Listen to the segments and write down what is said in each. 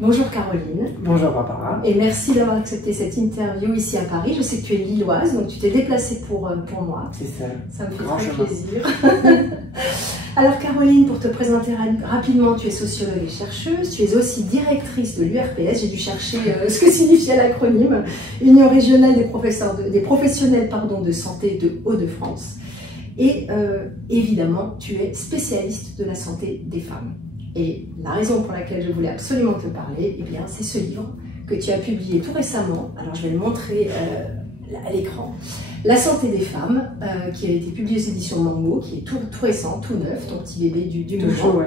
Bonjour Caroline. Bonjour Barbara. Et merci d'avoir accepté cette interview ici à Paris. Je sais que tu es lilloise, donc tu t'es déplacée pour moi. C'est ça. Ça me fait très plaisir. Alors Caroline, pour te présenter rapidement, tu es sociologue et chercheuse. Tu es aussi directrice de l'URPS. J'ai dû chercher ce que signifiait l'acronyme. Union régionale des professionnels de santé de Hauts-de-France. Et évidemment, tu es spécialiste de la santé des femmes. Et la raison pour laquelle je voulais absolument te parler, eh bien, c'est ce livre que tu as publié tout récemment. Alors, je vais le montrer à l'écran. La santé des femmes, qui a été publié aux éditions Mango, qui est tout récent, tout neuf, ton petit bébé du tout moment. Chaud, ouais,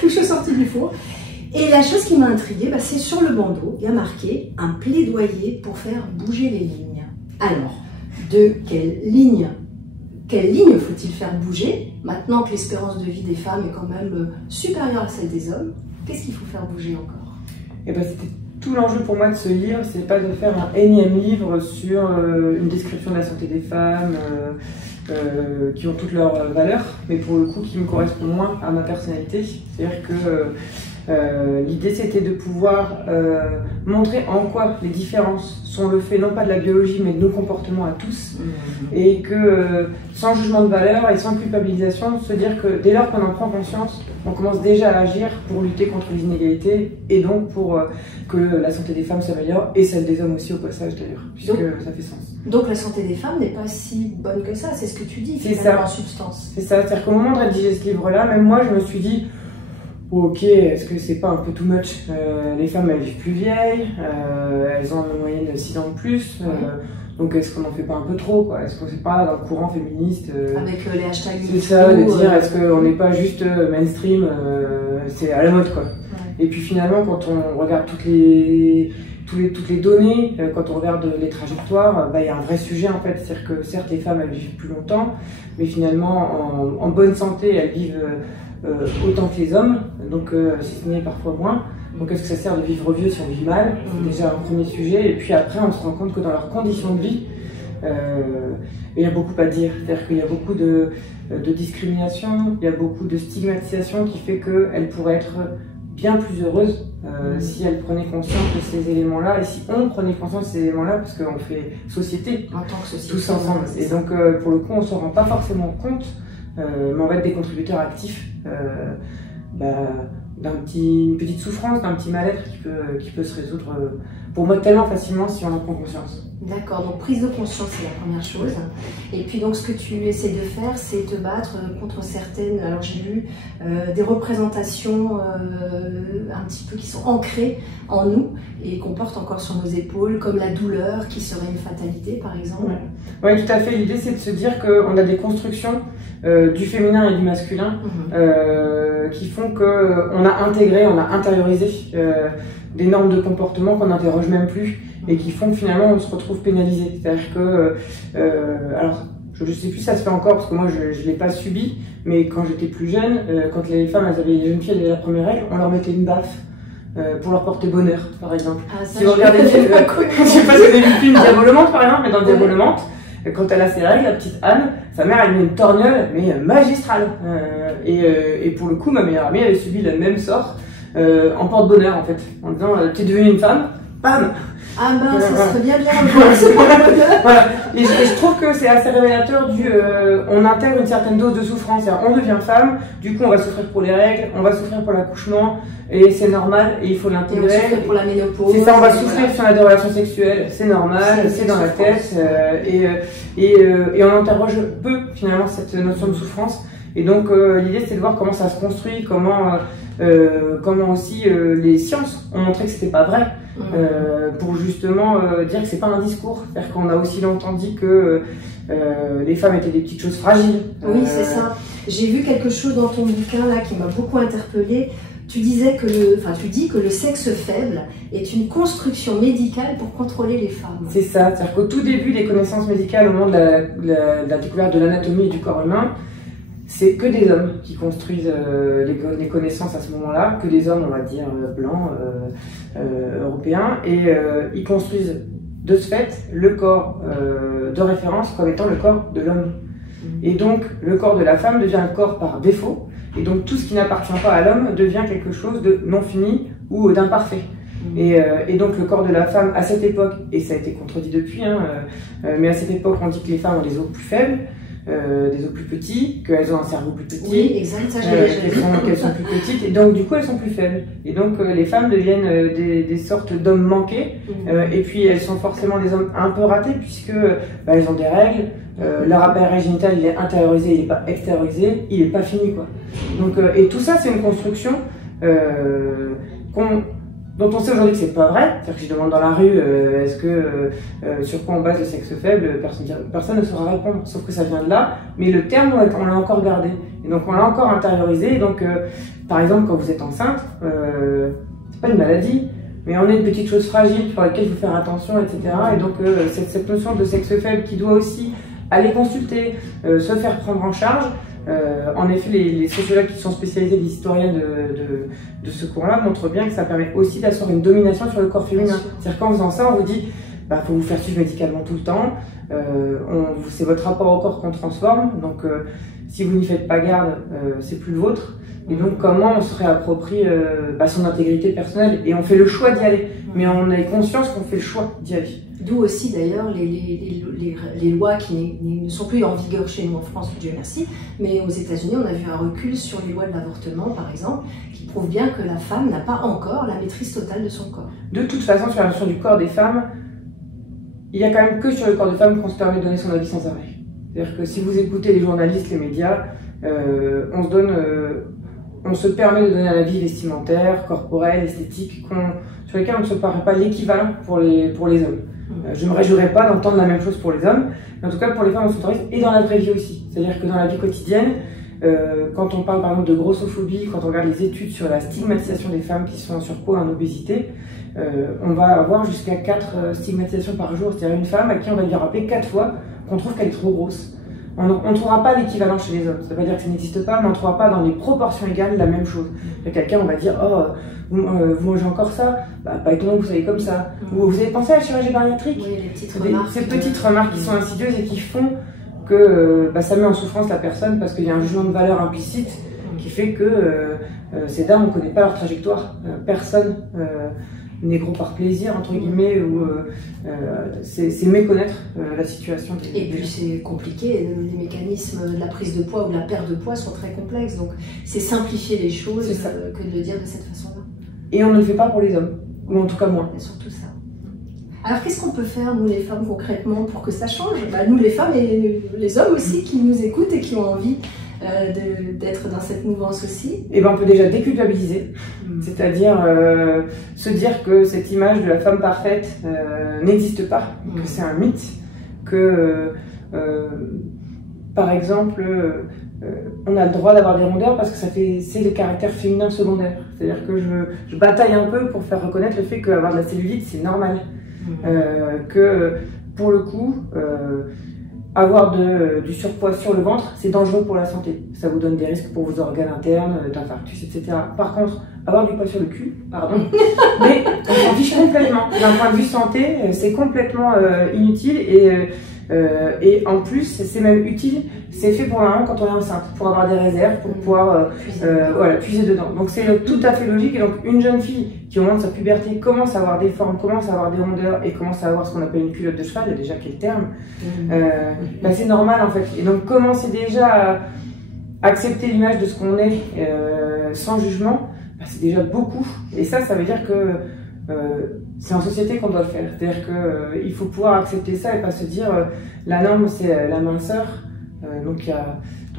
tout chaud sorti du four. Et la chose qui m'a intriguée, c'est sur le bandeau, il y a marqué un plaidoyer pour faire bouger les lignes. Alors, de quelle ligne faut-il faire bouger? Maintenant que l'espérance de vie des femmes est quand même supérieure à celle des hommes, qu'est-ce qu'il faut faire bouger encore? Et c'était tout l'enjeu pour moi de ce livre, c'est pas de faire un énième livre sur une description de la santé des femmes qui ont toutes leurs valeurs, mais pour le coup qui me correspond moins à ma personnalité. C'est-à-dire que l'idée c'était de pouvoir montrer en quoi les différences sont le fait non pas de la biologie mais de nos comportements à tous, et que sans jugement de valeur et sans culpabilisation, se dire que dès lors qu'on en prend conscience, on commence déjà à agir pour lutter contre les inégalités et donc pour que la santé des femmes s'améliore et celle des hommes aussi au passage d'ailleurs, puisque ça fait sens. Donc la santé des femmes n'est pas si bonne que ça, c'est ce que tu dis finalement en substance. C'est ça, c'est-à-dire qu'au moment de rédiger ce livre-là, même moi je me suis dit ok, est-ce que c'est pas un peu too much? Les femmes elles vivent plus vieilles, elles ont en moyenne 6 ans de plus, donc est-ce qu'on en fait pas un peu trop quoi? Est-ce qu'on c'est pas dans le courant féministe avec les hashtags c'est ça, de dire est-ce qu'on n'est pas juste mainstream, c'est à la mode quoi. Et puis finalement quand on regarde toutes les données, quand on regarde les trajectoires, il y a un vrai sujet en fait, c'est-à-dire que certes les femmes elles vivent plus longtemps, mais finalement en bonne santé elles vivent autant que les hommes, donc si ce n'est parfois moins. Donc est-ce que ça sert de vivre vieux si on vit mal? C'est déjà un premier sujet. Et puis après on se rend compte que dans leurs conditions de vie, il y a beaucoup à dire. C'est-à-dire qu'il y a beaucoup de discrimination, il y a beaucoup de stigmatisation qui fait qu'elles pourraient être bien plus heureuses si elles prenaient conscience de ces éléments-là et si on prenait conscience de ces éléments-là, parce qu'on fait société, en tant que société tous ensemble. Et donc pour le coup on ne s'en rend pas forcément compte. Mais on va être des contributeurs actifs d'une petite souffrance, d'un petit mal-être qui peut se résoudre pour moi tellement facilement si on en prend conscience. D'accord, donc prise de conscience c'est la première chose. Et puis donc ce que tu essaies de faire c'est te battre contre certaines, alors j'ai lu des représentations un petit peu qui sont ancrées en nous et qu'on porte encore sur nos épaules, comme la douleur qui serait une fatalité par exemple. Oui, tout à fait, l'idée c'est de se dire qu'on a des constructions du féminin et du masculin qui font qu'on a intégré, on a intériorisé des normes de comportement qu'on n'interroge même plus et qui font que finalement on se retrouve pénalisé. C'est-à-dire que, alors je ne sais plus si ça se fait encore parce que moi je ne l'ai pas subi, mais quand j'étais plus jeune, quand les femmes, les jeunes filles avaient la première règle, on leur mettait une baffe pour leur porter bonheur par exemple. Si vous regardez le film, je ne sais pas si vous avez vu le film Diabolomante par exemple, mais dans Diabolomante, quand elle a ses règles, la petite Anne, sa mère elle met une torgnole mais magistrale. Et pour le coup, ma meilleure amie avait subi le même sort en porte-bonheur en fait, en disant t'es devenue une femme, bam. Ah ben, ça serait bien voilà. Et je trouve que c'est assez révélateur on intègre une certaine dose de souffrance. On devient femme, du coup on va souffrir pour les règles, on va souffrir pour l'accouchement, et c'est normal, et il faut l'intégrer. On souffre pour la ménopause. C'est ça, on va souffrir si on a des relations sexuelles, c'est normal, c'est dans la tête, et on interroge peu finalement cette notion de souffrance. Et donc l'idée c'est de voir comment ça se construit, comment aussi les sciences ont montré que c'était pas vrai, pour justement dire que c'est pas un discours. C'est-à-dire qu'on a aussi longtemps dit que les femmes étaient des petites choses fragiles. Oui, c'est ça. J'ai vu quelque chose dans ton bouquin là qui m'a beaucoup interpellée. Tu disais que tu dis que le sexe faible est une construction médicale pour contrôler les femmes. C'est ça. C'est-à-dire qu'au tout début des connaissances médicales, au moment de la découverte de l'anatomie et du corps humain, c'est que des hommes qui construisent les connaissances à ce moment-là, que des hommes, on va dire, blancs, européens, et ils construisent de ce fait le corps de référence comme étant le corps de l'homme. Et donc, le corps de la femme devient un corps par défaut, et donc tout ce qui n'appartient pas à l'homme devient quelque chose de non fini, ou d'imparfait. Et donc le corps de la femme à cette époque, et ça a été contredit depuis, mais à cette époque on dit que les femmes ont des os plus faibles, des os plus petits, qu'elles ont un cerveau plus petit, oui, exact, ça, qu'elles sont plus petites, et donc du coup elles sont plus faibles. Et donc les femmes deviennent des sortes d'hommes manqués, et puis elles sont forcément des hommes un peu ratés, puisque elles ont des règles, leur appareil génital il est intériorisé, il n'est pas extériorisé, il n'est pas fini, quoi. Donc, et tout ça c'est une construction dont on sait aujourd'hui que c'est pas vrai. C'est-à-dire que je demande dans la rue sur quoi on base le sexe faible, personne ne saura répondre, sauf que ça vient de là, mais le terme on l'a encore gardé, et donc on l'a encore intériorisé. Et donc par exemple quand vous êtes enceinte, c'est pas une maladie, mais on est une petite chose fragile pour laquelle il faut faire attention, etc. Et donc cette notion de sexe faible qui doit aussi aller consulter, se faire prendre en charge. En effet, les sociologues qui sont spécialisés, les historiens de ce cours-là, montrent bien que ça permet aussi d'assurer une domination sur le corps féminin. C'est-à-dire qu'en faisant ça, on vous dit, faut vous faire suivre médicalement tout le temps, c'est votre rapport au corps qu'on transforme, donc si vous n'y faites pas garde, c'est plus le vôtre. Et donc comment on se réapproprie son intégrité personnelle, et on fait le choix d'y aller, mais on a conscience qu'on fait le choix d'y aller. D'où aussi d'ailleurs les lois qui ne sont plus en vigueur chez nous en France, Dieu merci, mais aux États-Unis on a vu un recul sur les lois de l'avortement par exemple, qui prouve bien que la femme n'a pas encore la maîtrise totale de son corps. De toute façon, sur la notion du corps des femmes, il n'y a quand même que sur le corps des femmes qu'on se permet de donner son avis sans arrêt. C'est-à-dire que si vous écoutez les journalistes, les médias, on se permet de donner un avis vestimentaire, corporel, esthétique, sur lesquels on ne se paraît pas l'équivalent pour les hommes. Je ne me réjouirais pas d'entendre la même chose pour les hommes, mais en tout cas pour les femmes on s'autorise, et dans la vraie vie aussi. C'est-à-dire que dans la vie quotidienne, quand on parle par exemple de grossophobie, quand on regarde les études sur la stigmatisation des femmes qui sont en surpoids, en obésité, on va avoir jusqu'à 4 stigmatisations par jour. C'est-à-dire une femme à qui on va lui rappeler 4 fois qu'on trouve qu'elle est trop grosse. On ne trouvera pas l'équivalent chez les hommes. Ça ne veut pas dire que ça n'existe pas, mais on ne trouvera pas dans les proportions égales la même chose. Il y a quelqu'un, on va dire, vous mangez encore ça, pas étonnant que vous soyez comme ça. Ou vous avez pensé à la chirurgie bariatrique. Oui, les petites remarques. Ces petites remarques qui sont insidieuses et qui font que ça met en souffrance la personne, parce qu'il y a un jugement de valeur implicite qui fait que ces dames, on ne connaît pas leur trajectoire. Personne n'est gros par plaisir, entre guillemets, ou c'est méconnaître la situation des Et puis c'est compliqué, les mécanismes de la prise de poids ou de la perte de poids sont très complexes, donc c'est simplifier les choses que de le dire de cette façon-là. Et on ne le fait pas pour les hommes, ou en tout cas moins. Et surtout ça. Alors qu'est-ce qu'on peut faire, nous les femmes, concrètement, pour que ça change? Nous les femmes et les hommes aussi qui nous écoutent et qui ont envie d'être dans cette mouvance aussi. Et on peut déjà déculpabiliser, c'est-à-dire se dire que cette image de la femme parfaite n'existe pas, que c'est un mythe, que par exemple on a le droit d'avoir des rondeurs parce que c'est le caractère féminin secondaire. C'est-à-dire que je bataille un peu pour faire reconnaître le fait qu'avoir de la cellulite c'est normal, que pour le coup avoir du surpoids sur le ventre, c'est dangereux pour la santé. Ça vous donne des risques pour vos organes internes, d'infarctus, etc. Par contre, avoir du poids sur le cul, pardon, mais on s'en fiche complètement. D'un point de vue santé, c'est complètement inutile et en plus, c'est même utile. C'est fait pour la maman quand on est enceinte, pour avoir des réserves, pour pouvoir puiser dedans. Donc c'est tout à fait logique. Et donc une jeune fille qui au moment de sa puberté commence à avoir des formes, commence à avoir des rondeurs et commence à avoir ce qu'on appelle une culotte de cheval, il y a déjà quel terme, c'est normal en fait. Et donc commencer déjà à accepter l'image de ce qu'on est sans jugement, c'est déjà beaucoup. Et ça veut dire que c'est en société qu'on doit le faire. C'est-à-dire qu'il faut pouvoir accepter ça et pas se dire la norme c'est la minceur. Donc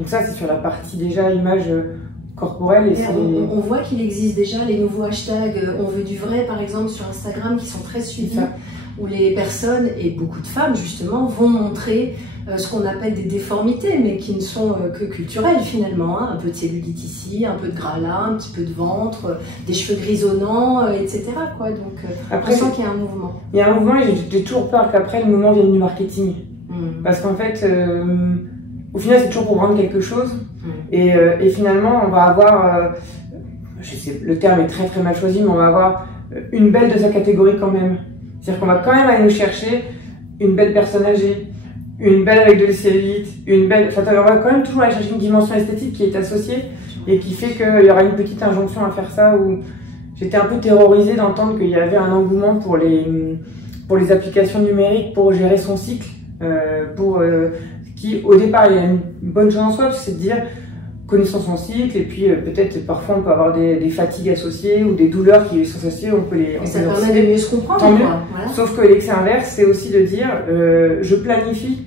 ça c'est sur la partie déjà image corporelle. Et on voit qu'il existe déjà les nouveaux hashtags on veut du vrai par exemple sur Instagram qui sont très suivis, où les personnes et beaucoup de femmes justement vont montrer ce qu'on appelle des déformités mais qui ne sont que culturelles finalement, un peu de cellulite ici, un peu de gras là, un petit peu de ventre, des cheveux grisonnants, etc. quoi. Donc après, on sent qu'il y a un mouvement. Il y a un mouvement et j'ai toujours peur qu'après le mouvement vienne du marketing. Parce qu'en fait au final c'est toujours pour vendre quelque chose et finalement on va avoir, je sais, le terme est très mal choisi, mais on va avoir une belle de sa catégorie quand même. C'est-à-dire qu'on va quand même aller nous chercher une belle personne âgée, une belle avec de la cellulite, une belle... Enfin, on va quand même toujours aller chercher une dimension esthétique qui est associée et qui fait qu'il y aura une petite injonction à faire ça ou... j'étais un peu terrorisée d'entendre qu'il y avait un engouement pour les applications numériques pour gérer son cycle, qui au départ il y a une bonne chose en soi, c'est de dire connaissons son cycle et puis peut-être parfois on peut avoir des fatigues associées ou des douleurs qui sont associées, on peut les... ça permet de mieux se comprendre. Tant mieux. Voilà. Sauf que l'excès inverse, c'est aussi de dire je planifie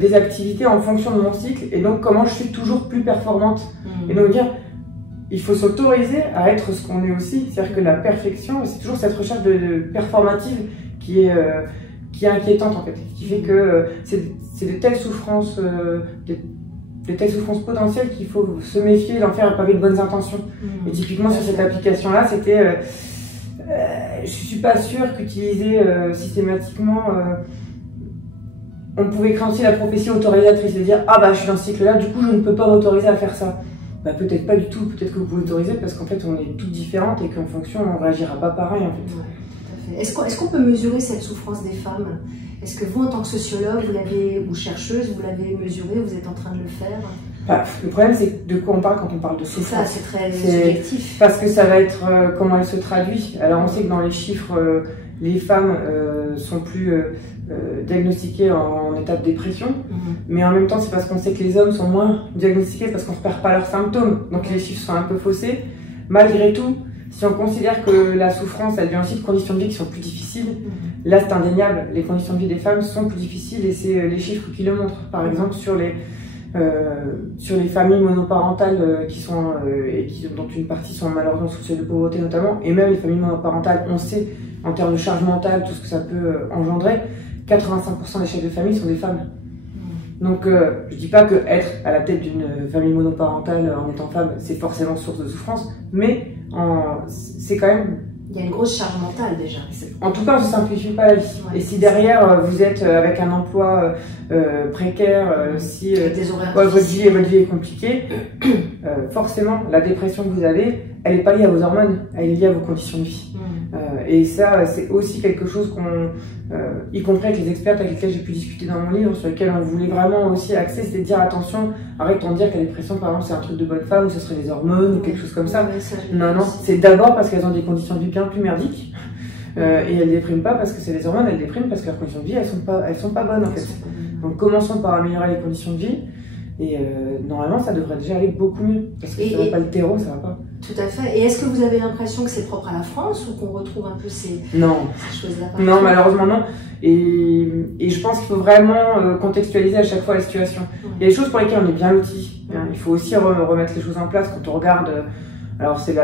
des activités en fonction de mon cycle et donc comment je suis toujours plus performante. Et donc dire il faut s'autoriser à être ce qu'on est aussi, c'est-à-dire que la perfection, c'est toujours cette recherche de performative qui est inquiétante en fait, qui fait que c'est de telles souffrances, de telles souffrances potentielles qu'il faut se méfier d'en faire un pavé de bonnes intentions. Et typiquement sur cette application-là, c'était, je suis pas sûre qu'utiliser systématiquement, on pouvait créer aussi la prophétie autorisatrice, de dire ah bah je suis dans ce cycle-là, du coup je ne peux pas m'autoriser à faire ça. Bah, peut-être pas du tout, peut-être que vous pouvez autoriser parce qu'en fait on est toutes différentes et qu'en fonction on réagira pas pareil en fait. Ouais, tout à fait. Est-ce qu'on peut mesurer cette souffrance des femmes? Est-ce que vous en tant que sociologue ou chercheuse, vous l'avez mesuré, vous êtes en train de le faire? Bah, le problème c'est de quoi on parle quand on parle de souffrance. C'est ça, c'est très subjectif. Parce que ça va être comment elle se traduit. Alors on sait que dans les chiffres, les femmes sont plus diagnostiquées en état de dépression, mais en même temps c'est parce qu'on sait que les hommes sont moins diagnostiqués parce qu'on ne repère pas leurs symptômes, donc les chiffres sont un peu faussés. Malgré tout, si on considère que la souffrance a dû aussi de conditions de vie qui sont plus difficiles, là c'est indéniable, les conditions de vie des femmes sont plus difficiles et c'est les chiffres qui le montrent. Par exemple sur les familles monoparentales qui sont dont une partie sont malheureusement sous le seuil de pauvreté notamment, et même les familles monoparentales, on sait en termes de charge mentale tout ce que ça peut engendrer. 85% des chefs de famille sont des femmes. Donc je dis pas que être à la tête d'une famille monoparentale en étant femme c'est forcément source de souffrance, mais c'est quand même... Il y a une grosse charge mentale déjà. En tout cas, on ne simplifie pas la vie. Ouais, et si derrière, vous êtes avec un emploi précaire, si votre vie est compliquée, forcément, la dépression que vous avez, elle n'est pas liée à vos hormones, elle est liée à vos conditions de vie. Et ça, c'est aussi quelque chose y compris avec les experts avec lesquels j'ai pu discuter dans mon livre, sur lesquels on voulait vraiment aussi axer, c'était de dire attention, arrêtons de dire que la dépression, par exemple, c'est un truc de bonne femme, ou ce serait les hormones, ou quelque chose comme ça. Non, c'est d'abord parce qu'elles ont des conditions de vie bien plus merdiques, et elles dépriment pas parce que c'est les hormones, elles dépriment parce que leurs conditions de vie, elles sont pas bonnes en fait. Donc commençons par améliorer les conditions de vie, et normalement ça devrait déjà aller beaucoup mieux, parce que ça va pas le terreau, ça va pas. Tout à fait. Et est-ce que vous avez l'impression que c'est propre à la France ou qu'on retrouve un peu ces choses-là? Non, malheureusement non. Et je pense qu'il faut vraiment contextualiser à chaque fois la situation. Il y a des choses pour lesquelles on est bien lotis. Il faut aussi remettre les choses en place quand on regarde. Alors c'est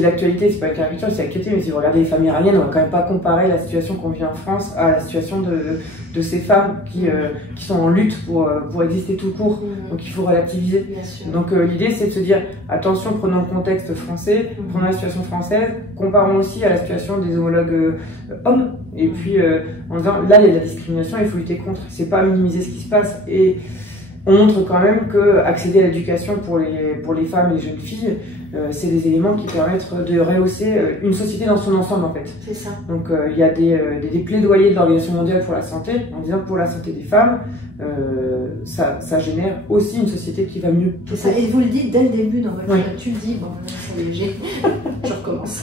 l'actualité, c'est pas une caricature, c'est l'actualité, mais si vous regardez les familles iraniennes, on va quand même pas comparer la situation qu'on vit en France à la situation de ces femmes qui sont en lutte pour exister tout court. Donc il faut relativiser. Donc l'idée c'est de se dire attention, prenons le contexte français, prenons la situation française, comparons aussi à la situation des homologues hommes. Et puis en disant là il y a de la discrimination, il faut lutter contre. C'est pas minimiser ce qui se passe. Et on montre quand même que accéder à l'éducation pour les femmes et les jeunes filles, c'est des éléments qui permettent de rehausser une société dans son ensemble en fait. C'est ça. Donc il y a des plaidoyers de l'Organisation mondiale pour la santé en disant que pour la santé des femmes, ça génère aussi une société qui va mieux. C'est ça. Et vous le dites dès le début dans votre livre. Tu le dis, bon, ça y est, je recommence.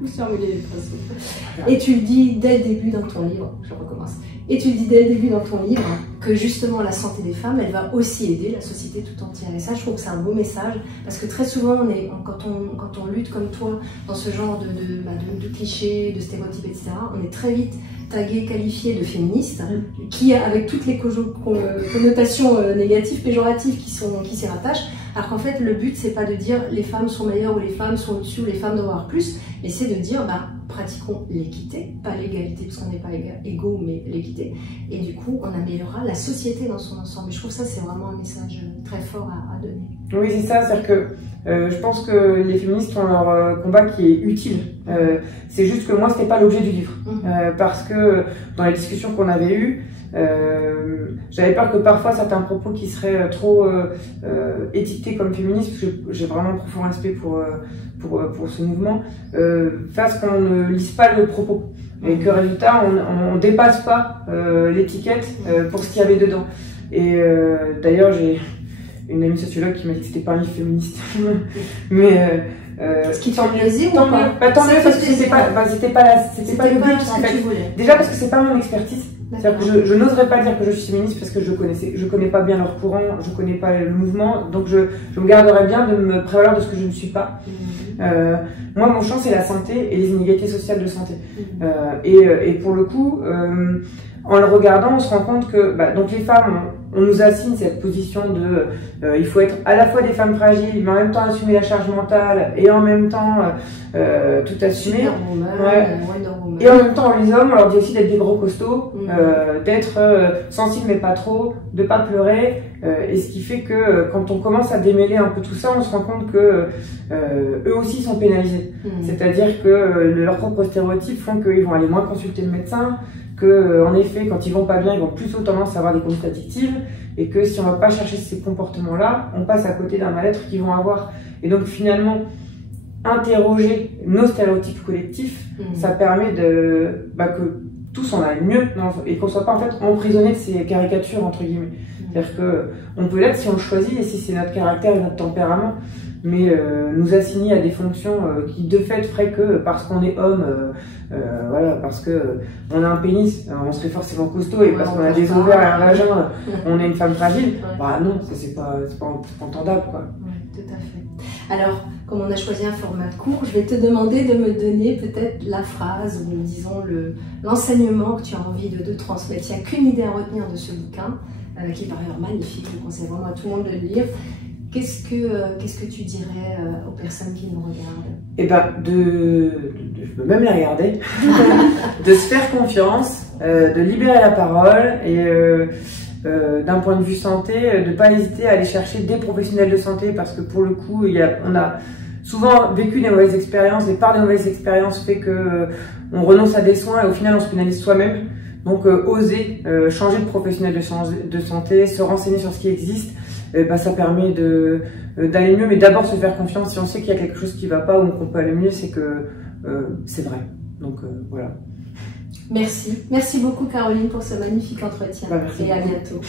Vous survolez les principes. Et tu le dis dès le début dans ton livre, je recommence. Et tu le dis dès le début dans ton livre que justement la santé des femmes, elle va aussi aider la société tout entière. Et ça, je trouve que c'est un beau message parce que très souvent, quand on lutte comme toi dans ce genre de clichés, de stéréotypes, etc., on est très vite tagué, qualifié de féministe, qui avec toutes les connotations négatives, péjoratives qui s'y rattachent. Alors qu'en fait, le but, c'est pas de dire les femmes sont meilleures ou les femmes sont au-dessus ou les femmes doivent avoir plus, mais c'est de dire pratiquons l'équité, pas l'égalité parce qu'on n'est pas égaux, mais l'équité. Et du coup, on améliorera la société dans son ensemble. Et je trouve ça, c'est vraiment un message très fort à donner. Oui, c'est ça, c'est-à-dire que je pense que les féministes ont leur combat qui est utile. C'est juste que moi, c'était pas l'objet du livre. Parce que dans les discussions qu'on avait eues, j'avais peur que parfois certains propos qui seraient trop étiquetés comme féministes, parce que j'ai vraiment un profond respect pour ce mouvement, fassent qu'on ne lise pas le propos et que résultat on dépasse pas l'étiquette pour ce qu'il y avait dedans. Et d'ailleurs une amie sociologue qui m'a dit que c'était pas un livre féministe. Mais ce qui te fait plaisir ou tant pas? mieux, tant mieux parce que c'était pas le but en fait. Déjà parce que c'est pas mon expertise. C'est-à-dire que je n'oserais pas dire que je suis féministe parce que je connais pas bien leur courant, je connais pas le mouvement, donc je me garderais bien de me prévaloir de ce que je ne suis pas. Moi, mon champ, c'est la santé et les inégalités sociales de santé. Et pour le coup, en le regardant, on se rend compte que donc les femmes, on nous assigne cette position de il faut être à la fois des femmes fragiles, mais en même temps assumer la charge mentale et en même temps tout assumer. Et en même temps, les hommes, on leur dit aussi d'être des gros costauds, d'être sensibles mais pas trop, de pas pleurer. Et ce qui fait que quand on commence à démêler un peu tout ça, on se rend compte que eux aussi sont pénalisés. C'est-à-dire que leurs propres stéréotypes font qu'ils vont aller moins consulter le médecin, que en effet, quand ils vont pas bien, ils vont plutôt tendance à avoir des conduites addictives, et que si on va pas chercher ces comportements-là, on passe à côté d'un mal-être qu'ils vont avoir. Et donc finalement, interroger nos stéréotypes collectifs, ça permet que tous on aille mieux et qu'on soit pas en fait emprisonné de ces caricatures entre guillemets. C'est-à-dire que on peut l'être si on le choisit et si c'est notre caractère et notre tempérament, mais nous assigner à des fonctions qui de fait feraient que parce qu'on est homme, voilà, parce que on a un pénis, on serait forcément costaud, et parce qu'on a des ovaires et un vagin, on est une femme fragile. Bah non, c'est pas entendable quoi. Ouais, tout à fait. Alors, comme on a choisi un format court, je vais te demander de me donner peut-être la phrase ou disons l'enseignement que tu as envie de transmettre. Il n'y a qu'une idée à retenir de ce bouquin, qui est par ailleurs magnifique, je conseille vraiment à tout le monde de le lire. Qu'est-ce que tu dirais aux personnes qui nous regardent? Eh ben, je peux même la regarder, de se faire confiance, de libérer la parole et d'un point de vue santé, de ne pas hésiter à aller chercher des professionnels de santé parce que pour le coup, on a souvent vécu des mauvaises expériences et par des mauvaises expériences fait que on renonce à des soins et au final on se pénalise soi-même. Donc oser changer de professionnel de santé, se renseigner sur ce qui existe, ça permet d'aller mieux, mais d'abord se faire confiance. Si on sait qu'il y a quelque chose qui ne va pas ou qu'on peut aller mieux, c'est que c'est vrai. Donc voilà. Merci beaucoup Caroline pour ce magnifique entretien et à bientôt.